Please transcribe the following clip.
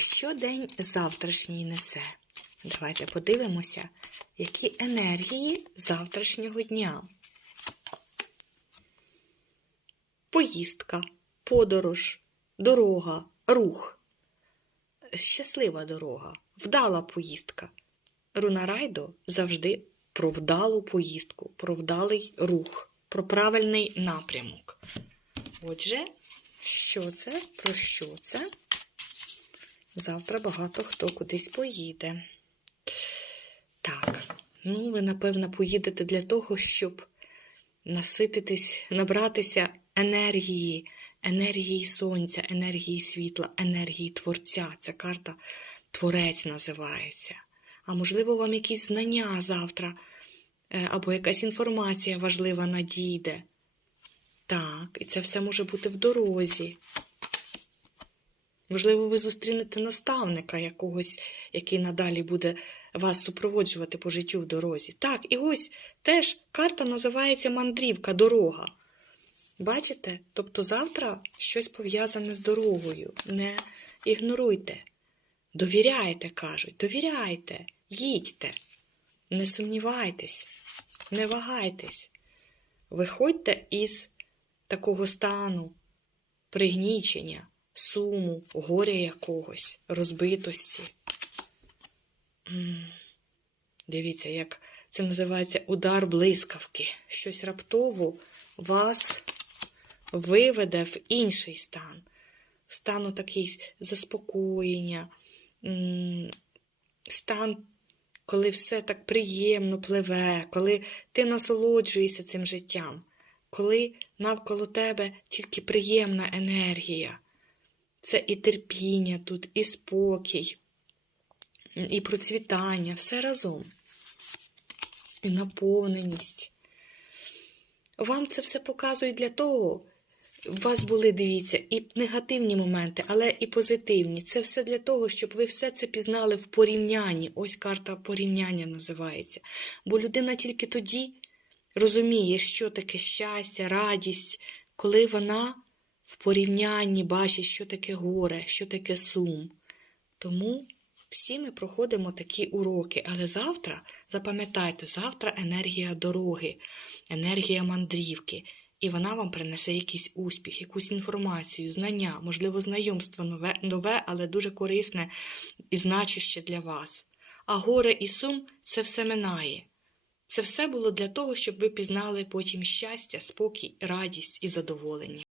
Що день завтрашній несе? Давайте подивимося, які енергії завтрашнього дня. Поїздка, подорож, дорога, рух. Щаслива дорога, вдала поїздка. Руна Райдо завжди про вдалу поїздку, про вдалий рух, про правильний напрямок. Отже, що це? Про що це? Завтра багато хто кудись поїде. Так, ну ви, напевно, поїдете для того, щоб насититись, набратися енергії, енергії сонця, енергії світла, енергії творця. Ця карта Творець називається. А можливо, вам якісь знання завтра е, або якась інформація важлива надійде. Так, і це все може бути в дорозі. Можливо, ви зустрінете наставника якогось, який надалі буде вас супроводжувати по життю в дорозі. Так, і ось теж карта називається мандрівка, дорога. Бачите? Тобто завтра щось пов'язане з дорогою. Не ігноруйте. Довіряйте, кажуть, довіряйте, їдьте, не сумнівайтесь, не вагайтесь. Виходьте із такого стану пригнічення, суму, горя якогось, розбитості. Дивіться, як це називається удар блискавки. Щось раптово вас виведе в інший стан. Стану такий заспокоєння, стан, коли все так приємно пливе, коли ти насолоджуєшся цим життям, коли навколо тебе тільки приємна енергія. Це і терпіння тут, і спокій, і процвітання, все разом. І наповненість. Вам це все показують для того, у вас були, дивіться, і негативні моменти, але і позитивні. Це все для того, щоб ви все це пізнали в порівнянні. Ось карта порівняння називається. Бо людина тільки тоді розуміє, що таке щастя, радість, коли вона в порівнянні бачить, що таке горе, що таке сум. Тому всі ми проходимо такі уроки, але завтра, запам'ятайте, завтра енергія дороги, енергія мандрівки, і вона вам принесе якийсь успіх, якусь інформацію, знання, можливо, знайомство нове, нове, але дуже корисне і значуще для вас. А горе і сум це все минає. Це все було для того, щоб ви пізнали потім щастя, спокій, радість і задоволення.